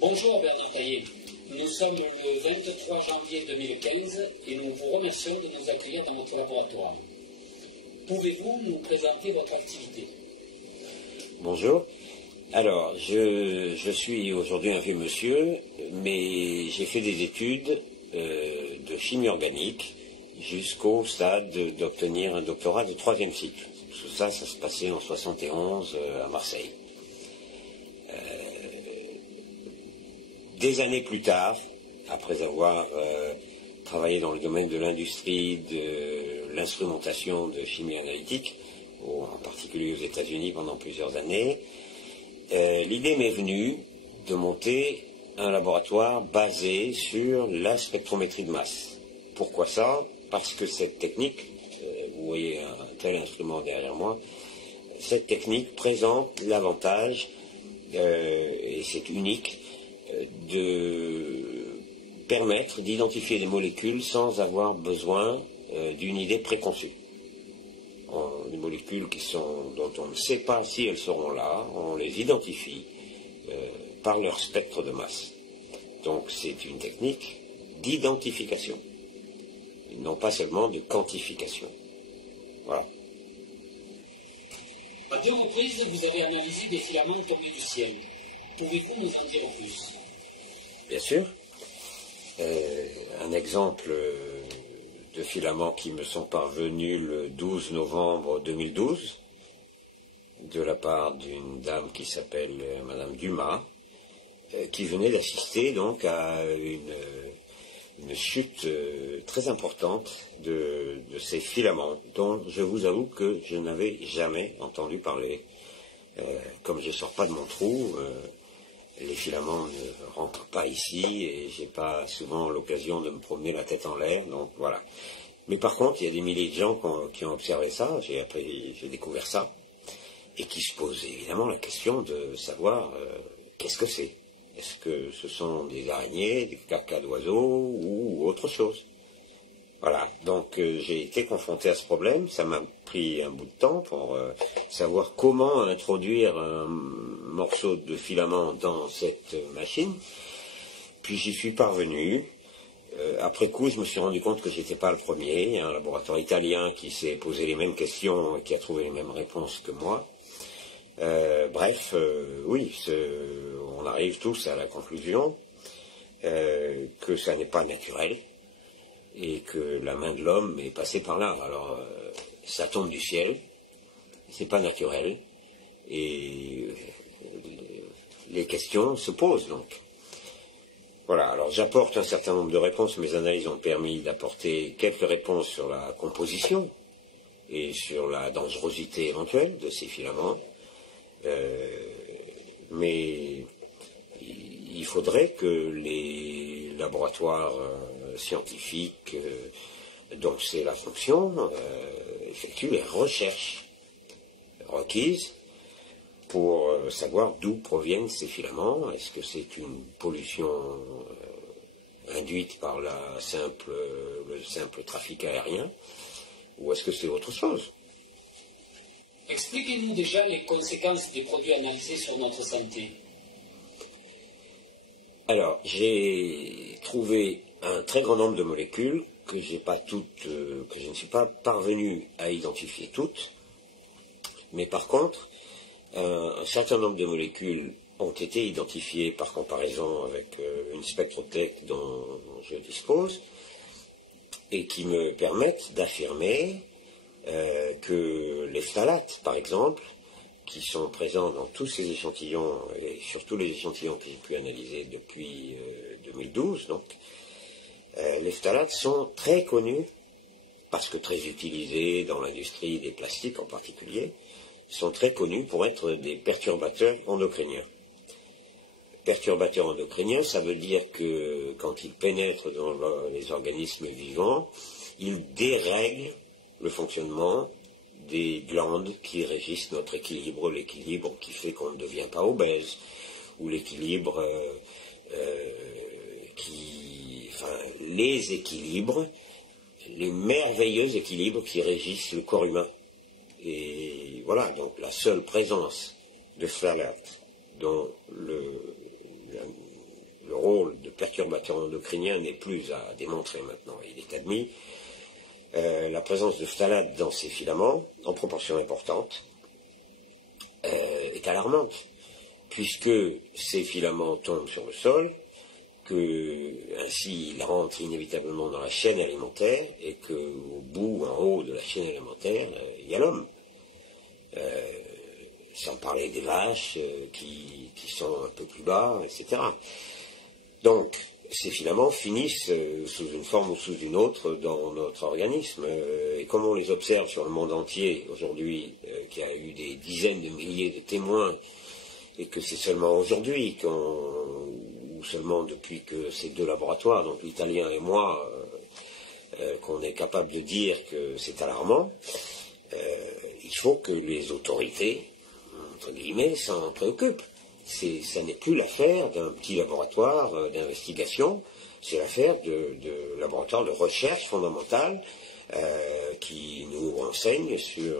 Bonjour Bernard Taillé. Nous sommes le 23 janvier 2015 et nous vous remercions de nous accueillir dans notre laboratoire. Pouvez-vous nous présenter votre activité? Bonjour. Alors, je suis aujourd'hui un vieux monsieur, mais j'ai fait des études de chimie organique jusqu'au stade d'obtenir un doctorat de 3e cycle. Tout ça, ça se passait en 71 à Marseille. Des années plus tard, après avoir travaillé dans le domaine de l'industrie, de l'instrumentation de chimie analytique, en particulier aux États-Unis pendant plusieurs années, l'idée m'est venue de monter un laboratoire basé sur la spectrométrie de masse. Pourquoi ça? Parce que cette technique, vous voyez un tel instrument derrière moi, cette technique présente l'avantage, et c'est unique, de permettre d'identifier des molécules sans avoir besoin d'une idée préconçue. Des molécules dont on ne sait pas si elles seront là, on les identifie par leur spectre de masse. Donc c'est une technique d'identification, non pas seulement de quantification. Voilà. À 2 reprises, vous avez analysé des filaments tombés du ciel. Pouvez-vous nous en dire plus? Bien sûr. Un exemple de filaments qui me sont parvenus le 12 novembre 2012 de la part d'une dame qui s'appelle Madame Dumas, qui venait d'assister donc à une chute très importante de ces filaments dont je vous avoue que je n'avais jamais entendu parler. Comme je ne sors pas de mon trou, les filaments ne rentrent pas ici et j'ai pas souvent l'occasion de me promener la tête en l'air, donc voilà. Mais par contre, il y a des milliers de gens qui ont observé ça, j'ai découvert ça, et qui se posent évidemment la question de savoir qu'est-ce que c'est. Est-ce que ce sont des araignées, des cacas d'oiseaux ou autre chose? Voilà, donc j'ai été confronté à ce problème, ça m'a pris un bout de temps pour savoir comment introduire un morceau de filament dans cette machine, puis j'y suis parvenu. Après coup, je me suis rendu compte que j'étais pas le premier, il y a un laboratoire italien qui s'est posé les mêmes questions et qui a trouvé les mêmes réponses que moi. Bref, oui, on arrive tous à la conclusion que ça n'est pas naturel, et que la main de l'homme est passée par là. Alors, ça tombe du ciel, c'est pas naturel, et les questions se posent donc. Voilà, alors j'apporte un certain nombre de réponses, mes analyses ont permis d'apporter quelques réponses sur la composition et sur la dangerosité éventuelle de ces filaments, mais il faudrait que les laboratoires scientifiques dont c'est la fonction effectuent les recherches requises pour savoir d'où proviennent ces filaments. Est-ce que c'est une pollution induite par le simple trafic aérien, ou est-ce que c'est autre chose? Expliquez-nous déjà les conséquences des produits analysés sur notre santé. Alors, j'ai trouvé un très grand nombre de molécules que je ne suis pas parvenu à identifier toutes, mais par contre, un certain nombre de molécules ont été identifiées par comparaison avec une spectrothèque dont je dispose, et qui me permettent d'affirmer que les phtalates, par exemple, qui sont présents dans tous ces échantillons, et surtout les échantillons que j'ai pu analyser depuis 2012, donc, les phtalates sont très connus, parce que très utilisés dans l'industrie des plastiques en particulier, sont très connus pour être des perturbateurs endocriniens. Perturbateurs endocriniens, ça veut dire que quand ils pénètrent dans les organismes vivants, ils dérèglent le fonctionnement des glandes qui régissent notre équilibre, l'équilibre qui fait qu'on ne devient pas obèse, ou l'équilibre les équilibres, les merveilleux équilibres qui régissent le corps humain. Et voilà, donc la seule présence de phtalates dans perturbateur endocrinien n'est plus à démontrer maintenant. Il est admis. La présence de phtalate dans ces filaments, en proportion importante, est alarmante, puisque ces filaments tombent sur le sol, que ainsi ils rentrent inévitablement dans la chaîne alimentaire, et qu'au bout, en haut de la chaîne alimentaire, il y a l'homme. Sans parler des vaches qui sont un peu plus bas, etc. Donc, ces filaments finissent sous une forme ou sous une autre dans notre organisme. Et comme on les observe sur le monde entier aujourd'hui, qu'il y a eu des dizaines de milliers de témoins, et que c'est seulement aujourd'hui, ou seulement depuis que ces deux laboratoires, donc l'italien et moi, qu'on est capable de dire que c'est alarmant, il faut que les autorités, entre guillemets, s'en préoccupent. Ça n'est plus l'affaire d'un petit laboratoire d'investigation, c'est l'affaire de laboratoires de recherche fondamentale qui nous renseignent sur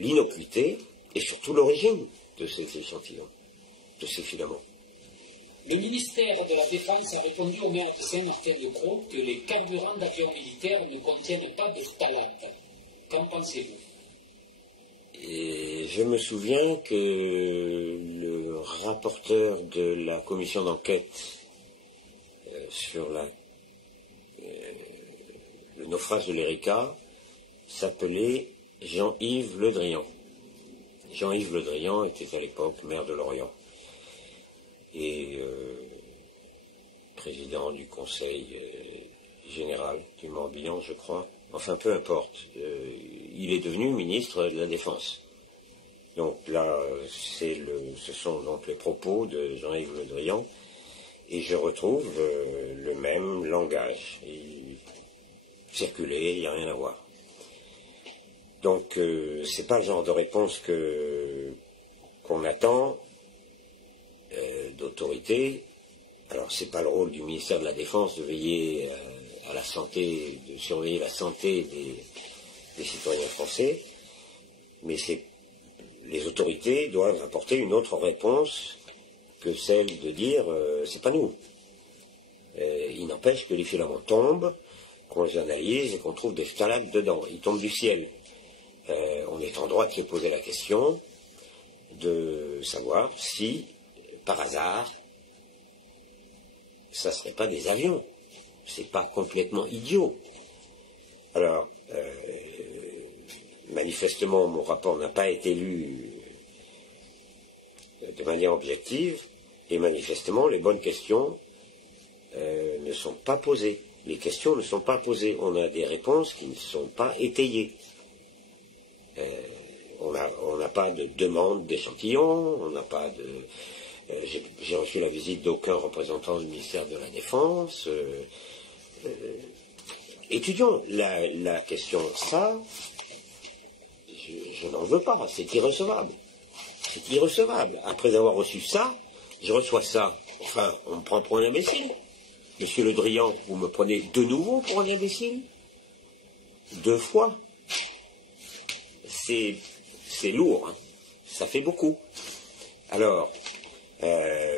l'innocuité et surtout l'origine de ces échantillons, de ces filaments. Le ministère de la Défense a répondu au maire de Saint-Martin-de-Crau que les carburants d'avions militaires ne contiennent pas de phtalate. Qu'en pensez-vous? Et je me souviens que le rapporteur de la commission d'enquête sur le naufrage de l'Erika s'appelait Jean-Yves Le Drian. Jean-Yves Le Drian était à l'époque maire de Lorient et président du conseil général du Morbihan, je crois. Enfin, peu importe. Il est devenu ministre de la Défense. Donc là, ce sont donc les propos de Jean-Yves Le Drian, et je retrouve le même langage. Il circulait, il n'y a rien à voir. Donc, c'est pas le genre de réponse qu'on attend d'autorité. Alors, c'est pas le rôle du ministère de la Défense de veiller à la santé, de surveiller la santé des citoyens français, mais les autorités doivent apporter une autre réponse que celle de dire c'est pas nous. Il n'empêche que les filaments tombent, qu'on les analyse et qu'on trouve des phtalates dedans. Ils tombent du ciel. On est en droit de se poser la question de savoir si, par hasard, ça ne serait pas des avions. C'est pas complètement idiot. Alors, manifestement, mon rapport n'a pas été lu de manière objective, et manifestement, les bonnes questions ne sont pas posées. Les questions ne sont pas posées. On a des réponses qui ne sont pas étayées. On n'a pas de demande d'échantillon, on n'a pas de... j'ai reçu la visite d'aucun représentant du ministère de la Défense. Étudions la question. Ça, je n'en veux pas, c'est irrecevable. C'est irrecevable. Après avoir reçu ça, je reçois ça. Enfin, on me prend pour un imbécile. Monsieur Le Drian, vous me prenez de nouveau pour un imbécile? 2 fois. C'est lourd, hein. Ça fait beaucoup. Alors,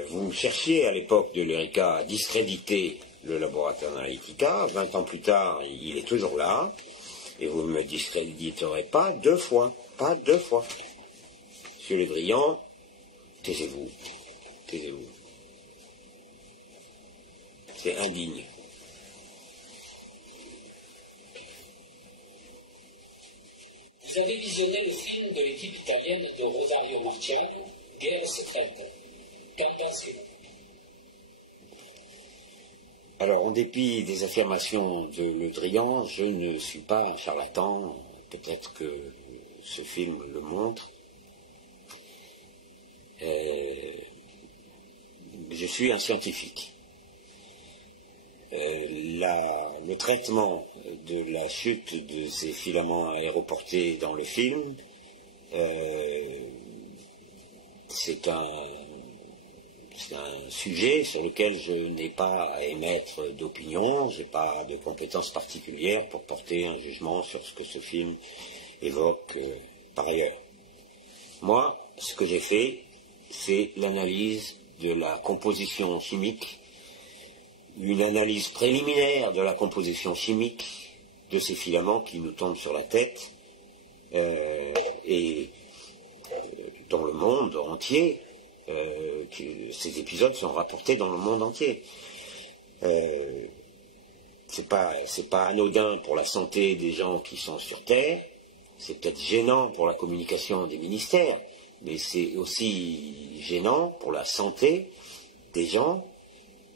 vous cherchiez à l'époque de l'Erika à discréditer le laboratoire d'Analytica. 20 ans plus tard, il est toujours là, et vous ne me discréditerez pas 2 fois. Pas 2 fois. Monsieur Le Drian, taisez-vous. Taisez-vous. C'est indigne. Vous avez visionné le film de l'équipe italienne de Rosario Marciano, Guerre secrète. Qu'en pensez-vous? Alors, en dépit des affirmations de Le Drian, je ne suis pas un charlatan. Peut-être que ce film le montre. Je suis un scientifique. Le traitement de la chute de ces filaments aéroportés dans le film, c'est un sujet sur lequel je n'ai pas à émettre d'opinion, je n'ai pas de compétences particulières pour porter un jugement sur ce que ce film évoque par ailleurs. Moi, ce que j'ai fait, c'est l'analyse de la composition chimique une analyse préliminaire de la composition chimique de ces filaments qui nous tombent sur la tête et dans le monde entier. Ces épisodes sont rapportés dans le monde entier. C'est pas anodin pour la santé des gens qui sont sur Terre, c'est peut-être gênant pour la communication des ministères, mais c'est aussi gênant pour la santé des gens,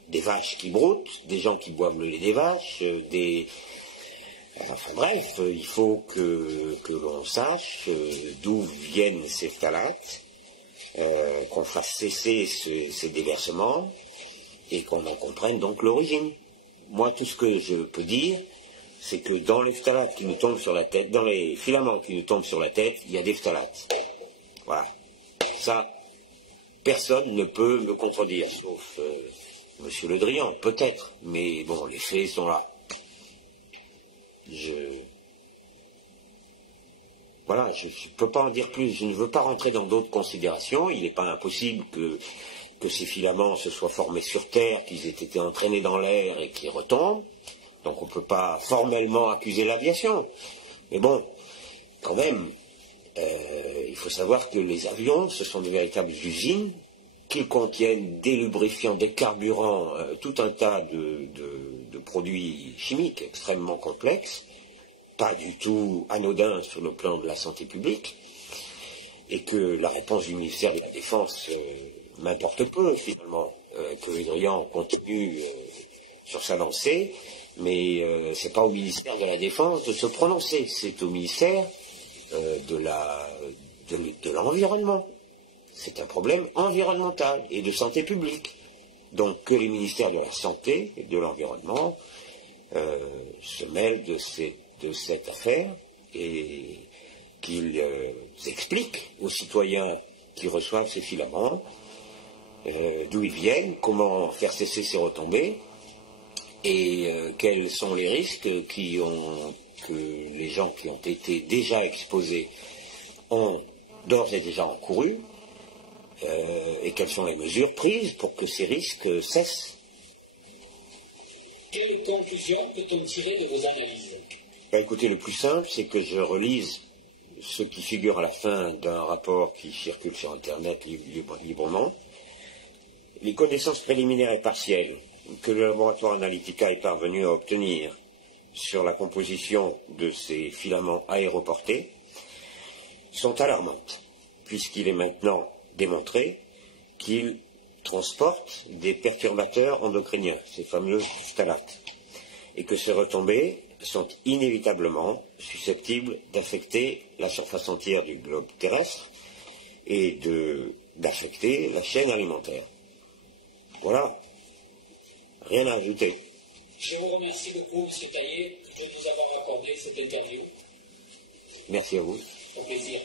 des vaches qui broutent, des gens qui boivent le lait des vaches, enfin bref, il faut que l'on sache d'où viennent ces phtalates, qu'on fasse cesser ces déversements et qu'on en comprenne donc l'origine. Moi, tout ce que je peux dire, c'est que dans les phtalates qui nous tombent sur la tête, dans les filaments qui nous tombent sur la tête, il y a des phtalates. Voilà. Ça, personne ne peut me contredire, sauf Monsieur Le Drian, peut-être, mais bon, les faits sont là. Voilà, je ne peux pas en dire plus, je ne veux pas rentrer dans d'autres considérations, il n'est pas impossible que ces filaments se soient formés sur Terre, qu'ils aient été entraînés dans l'air et qu'ils retombent, donc on ne peut pas formellement accuser l'aviation. Mais bon, quand même, il faut savoir que les avions, ce sont de véritables usines, qu'ils contiennent des lubrifiants, des carburants, tout un tas de produits chimiques extrêmement complexes, pas du tout anodins sur le plan de la santé publique, et que la réponse du ministère de la Défense m'importe peu, finalement, que Le Drian continue sur sa lancée, mais ce n'est pas au ministère de la Défense de se prononcer, c'est au ministère de l'environnement. C'est un problème environnemental et de santé publique. Donc que les ministères de la Santé et de l'Environnement se mêlent de cette affaire et qu'ils expliquent aux citoyens qui reçoivent ces filaments d'où ils viennent, comment faire cesser ces retombées et quels sont les risques que les gens qui ont été déjà exposés ont d'ores et déjà encourus et quelles sont les mesures prises pour que ces risques cessent. Quelles conclusions peut-on tirer de vos analyses? Écoutez, le plus simple, c'est que je relise ce qui figure à la fin d'un rapport qui circule sur Internet librement. Les connaissances préliminaires et partielles que le laboratoire Analytica est parvenu à obtenir sur la composition de ces filaments aéroportés sont alarmantes, puisqu'il est maintenant démontré qu'ils transportent des perturbateurs endocriniens, ces fameux phtalates, et que ces retombées sont inévitablement susceptibles d'affecter la surface entière du globe terrestre et d'affecter la chaîne alimentaire. Voilà, rien à ajouter. Je vous remercie beaucoup, M. Taillé, de nous avoir accordé cette interview. Merci à vous. Au plaisir.